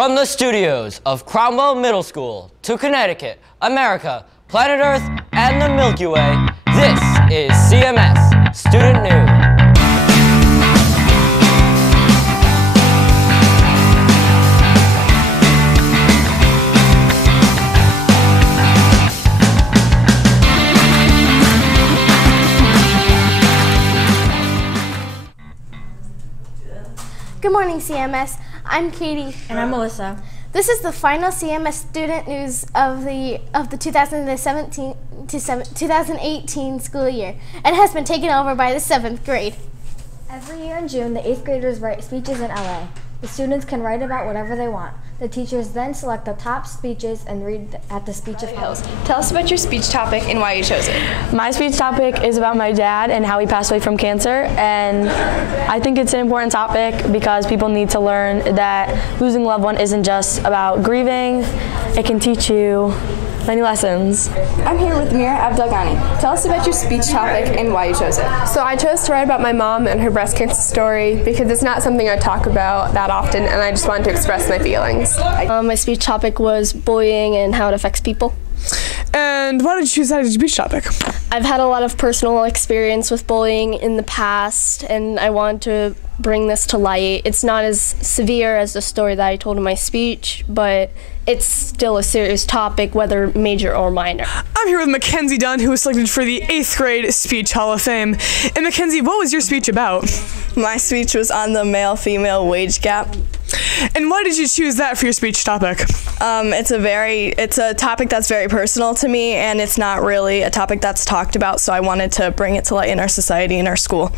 From the studios of Cromwell Middle School to Connecticut, America, planet Earth, and the Milky Way, this is CMS Student News. Good morning, CMS. I'm Katie. And I'm Melissa. This is the final CMS student news of the 2017 to 2018 school year. It has been taken over by the 7th grade. Every year in June, the 8th graders write speeches in LA. The students can write about whatever they want. The teachers then select the top speeches and read at the speech of house. Tell us about your speech topic and why you chose it. My speech topic is about my dad and how he passed away from cancer, and I think it's an important topic because people need to learn that losing a loved one isn't just about grieving. It can teach you many lessons. I'm here with Mira Abdelghani. Tell us about your speech topic and why you chose it. So I chose to write about my mom and her breast cancer story because it's not something I talk about that often, and I just wanted to express my feelings. My speech topic was bullying and how it affects people. And why did you choose that as your speech topic? I've had a lot of personal experience with bullying in the past, and I wanted to bring this to light. It's not as severe as the story that I told in my speech, but it's still a serious topic, whether major or minor. I'm here with Mackenzie Dunn, who was selected for the 8th grade Speech Hall of Fame. And Mackenzie, what was your speech about? My speech was on the male-female wage gap. And why did you choose that for your speech topic? It's a topic that's very personal to me, and it's not really a topic that's talked about, so I wanted to bring it to light in our society, in our school.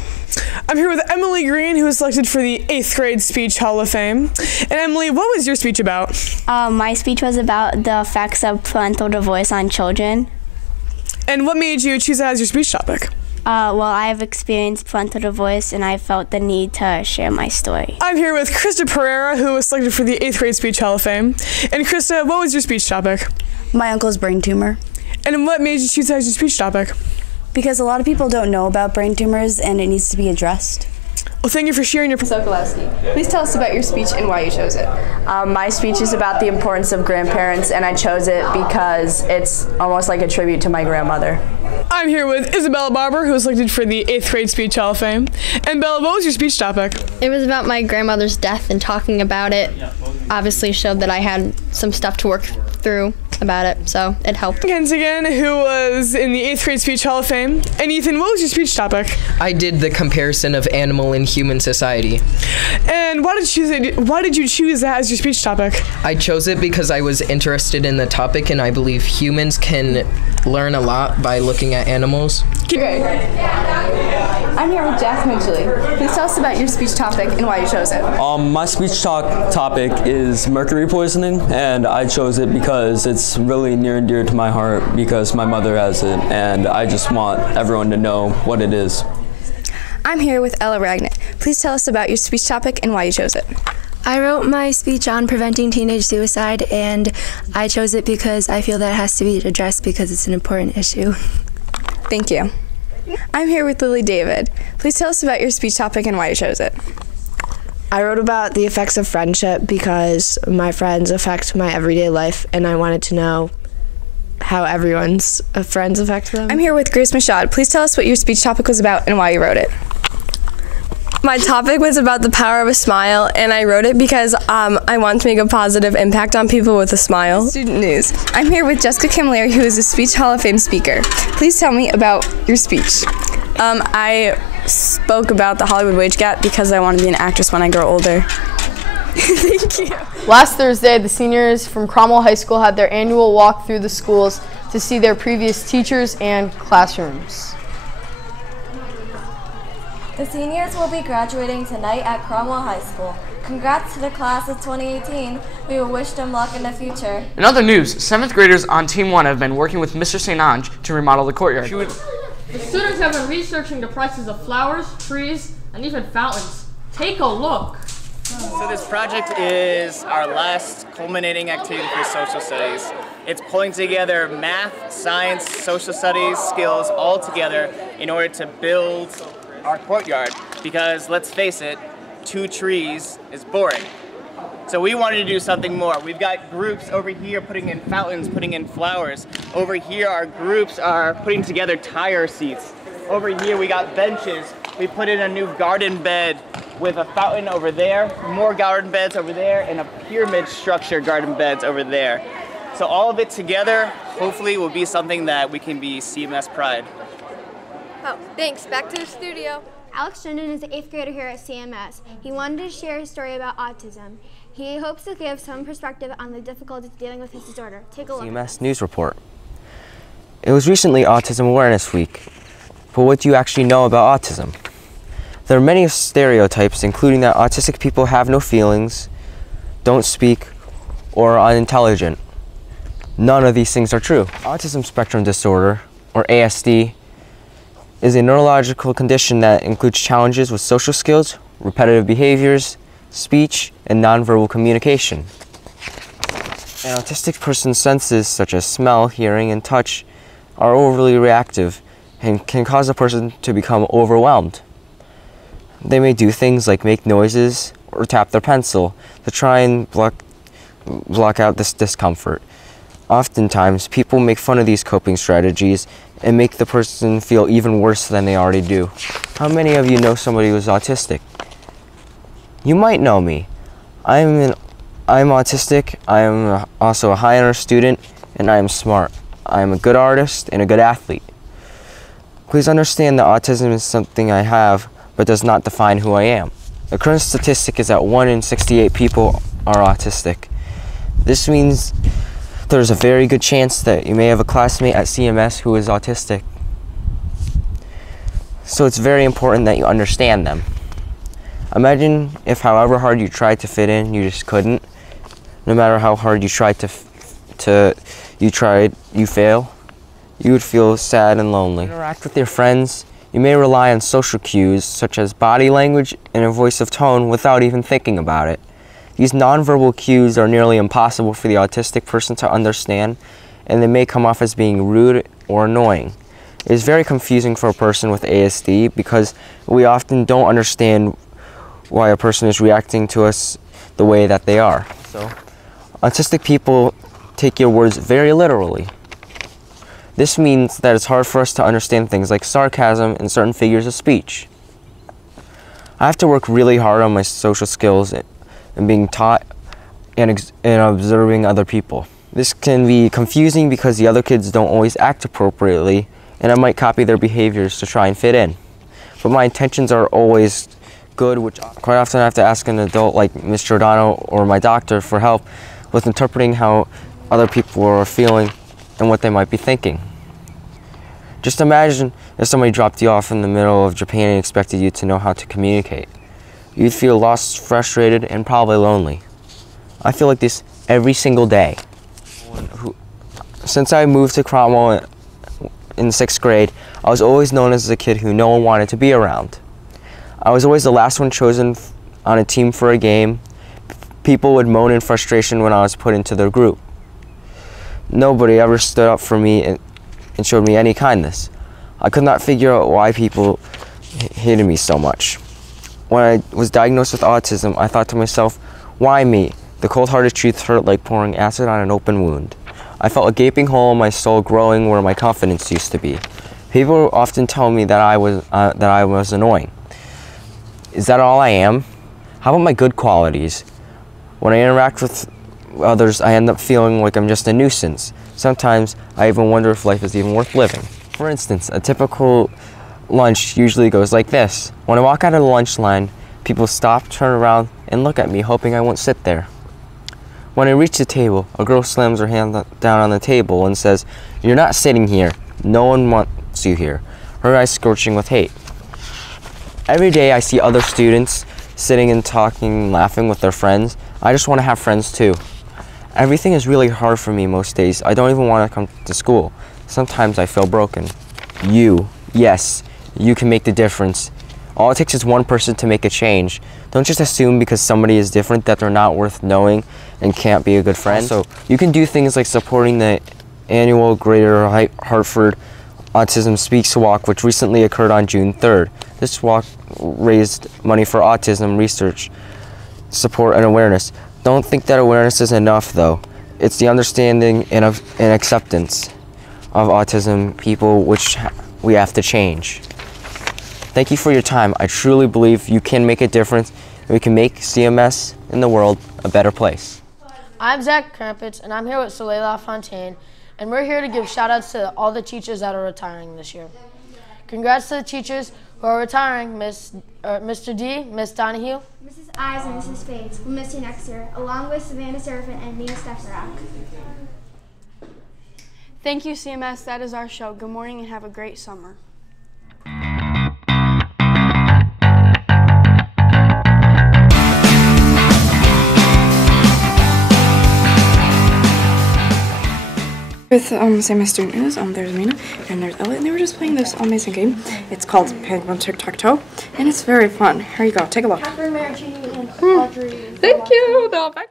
I'm here with Emily Green, who was selected for the 8th grade Speech Hall of Fame. And Emily, what was your speech about? My speech was about the effects of parental divorce on children. And what made you choose that as your speech topic? Well, I have experienced parental divorce, and I felt the need to share my story. I'm here with Krista Pereira, who was selected for the 8th grade Speech Hall of Fame. And Krista, what was your speech topic? My uncle's brain tumor. And what made you choose that as your speech topic? Because a lot of people don't know about brain tumors, and it needs to be addressed. Well, thank you for sharing your... Sokolowski, please tell us about your speech and why you chose it. My speech is about the importance of grandparents, and I chose it because it's almost like a tribute to my grandmother. I'm here with Isabella Barber, who was selected for the 8th grade Speech Hall of Fame. And Bella, what was your speech topic? It was about my grandmother's death, and talking about it obviously showed that I had some stuff to work through about it, so it helped. Once again, who was in the 8th grade Speech Hall of Fame. And Ethan, what was your speech topic? I did the comparison of animal and human society. And why did you choose that as your speech topic? I chose it because I was interested in the topic, and I believe humans can learn a lot by looking at animals. Great. I'm here with Jasmine Chili. Please tell us about your speech topic and why you chose it. My speech topic is mercury poisoning, and I chose it because it's really near and dear to my heart because my mother has it, and I just want everyone to know what it is. I'm here with Ella Ragnett. Please tell us about your speech topic and why you chose it. I wrote my speech on preventing teenage suicide, and I chose it because I feel that it has to be addressed because it's an important issue. Thank you. I'm here with Lily David. Please tell us about your speech topic and why you chose it. I wrote about the effects of friendship because my friends affect my everyday life, and I wanted to know how everyone's friends affect them. I'm here with Grace Machad. Please tell us what your speech topic was about and why you wrote it. My topic was about the power of a smile, and I wrote it because I want to make a positive impact on people with a smile. Student news. I'm here with Jessica Camilleri, who is a Speech Hall of Fame speaker. Please tell me about your speech. I spoke about the Hollywood wage gap because I want to be an actress when I grow older. Thank you. Last Thursday, the seniors from Cromwell High School had their annual walk through the schools to see their previous teachers and classrooms. The seniors will be graduating tonight at Cromwell High School. Congrats to the class of 2018. We will wish them luck in the future. In other news, 7th graders on Team 1 have been working with Mr. St. Ange to remodel the courtyard. The students have been researching the prices of flowers, trees, and even fountains. Take a look. So this project is our last culminating activity for social studies. It's pulling together math, science, social studies, skills all together in order to build our courtyard, because let's face it, 2 trees is boring. So we wanted to do something more. We've got groups over here putting in fountains, putting in flowers. Over here our groups are putting together tire seats. Over here we got benches. We put in a new garden bed with a fountain over there, more garden beds over there, and a pyramid structure garden beds over there. So all of it together, hopefully, will be something that we can be CMS pride. Oh, thanks. Back to the studio. Alex Jenden is an 8th grader here at CMS. He wanted to share his story about autism. He hopes to give some perspective on the difficulties dealing with his disorder. Take a look. CMS News Report. It was recently Autism Awareness Week, but what do you actually know about autism? There are many stereotypes, including that autistic people have no feelings, don't speak, or are unintelligent. None of these things are true. Autism spectrum disorder, or ASD, is a neurological condition that includes challenges with social skills, repetitive behaviors, speech, and nonverbal communication. An autistic person's senses, such as smell, hearing, and touch, are overly reactive and can cause a person to become overwhelmed. They may do things like make noises or tap their pencil to try and block out this discomfort. Oftentimes, people make fun of these coping strategies and make the person feel even worse than they already do. How many of you know somebody who's autistic? You might know me. I'm autistic, I am also a high honor student, and I am smart. I am a good artist and a good athlete. Please understand that autism is something I have, but does not define who I am. The current statistic is that 1 in 68 people are autistic. This means there's a very good chance that you may have a classmate at CMS who is autistic. So it's very important that you understand them. Imagine if however hard you tried to fit in, you just couldn't. No matter how hard you tried you fail. You would feel sad and lonely. Interact with your friends. You may rely on social cues such as body language and a voice of tone without even thinking about it. These nonverbal cues are nearly impossible for the autistic person to understand, and they may come off as being rude or annoying. It is very confusing for a person with ASD because we often don't understand why a person is reacting to us the way that they are. So, autistic people take your words very literally. This means that it's hard for us to understand things like sarcasm and certain figures of speech. I have to work really hard on my social skills and being taught and observing other people. This can be confusing because the other kids don't always act appropriately, and I might copy their behaviors to try and fit in. But my intentions are always good, which quite often I have to ask an adult like Ms. Giordano or my doctor for help with interpreting how other people are feeling and what they might be thinking. Just imagine if somebody dropped you off in the middle of Japan and expected you to know how to communicate. You'd feel lost, frustrated, and probably lonely. I feel like this every single day. Since I moved to Cromwell in 6th grade, I was always known as the kid who no one wanted to be around. I was always the last one chosen on a team for a game. People would moan in frustration when I was put into their group. Nobody ever stood up for me and showed me any kindness. I could not figure out why people hated me so much. When I was diagnosed with autism, I thought to myself, why me? The cold-hearted truth hurt like pouring acid on an open wound. I felt a gaping hole in my soul growing where my confidence used to be. People often tell me that I was annoying. Is that all I am? How about my good qualities? When I interact with others, I end up feeling like I'm just a nuisance. Sometimes I even wonder if life is even worth living. For instance, a typical lunch usually goes like this. When I walk out of the lunch line, people stop, turn around, and look at me, hoping I won't sit there. When I reach the table, a girl slams her hand down on the table and says, "You're not sitting here. No one wants you here." Her eyes scorching with hate. Every day I see other students sitting and talking and laughing with their friends. I just want to have friends too. Everything is really hard for me most days. I don't even want to come to school. Sometimes I feel broken. Yes, you can make the difference. All it takes is one person to make a change. Don't just assume because somebody is different that they're not worth knowing and can't be a good friend. So you can do things like supporting the annual Greater Hartford Autism Speaks Walk, which recently occurred on June 3rd. This walk raised money for autism research, support, and awareness. Don't think that awareness is enough, though. It's the understanding and acceptance of autism people which we have to change. Thank you for your time. I truly believe you can make a difference and we can make CMS in the world a better place. I'm Zach Krampitz, and I'm here with Soleila Fontaine, and we're here to give shout-outs to all the teachers that are retiring this year. Congrats to the teachers who are retiring, Mr. D, Miss Donahue, Mrs. Eyes and Mrs. Fates. We'll miss you next year, along with Savannah Serafin and Nia Stefarak. Thank you, CMS. That is our show. Good morning and have a great summer. With CMS Student News, there's Mina and there's Elliot, and they were just playing this amazing game. It's called Penguin Tic-Tac-Toe, and it's very fun. Here you go, take a look. Catherine Maricini and Audrey. Thank you. No, back.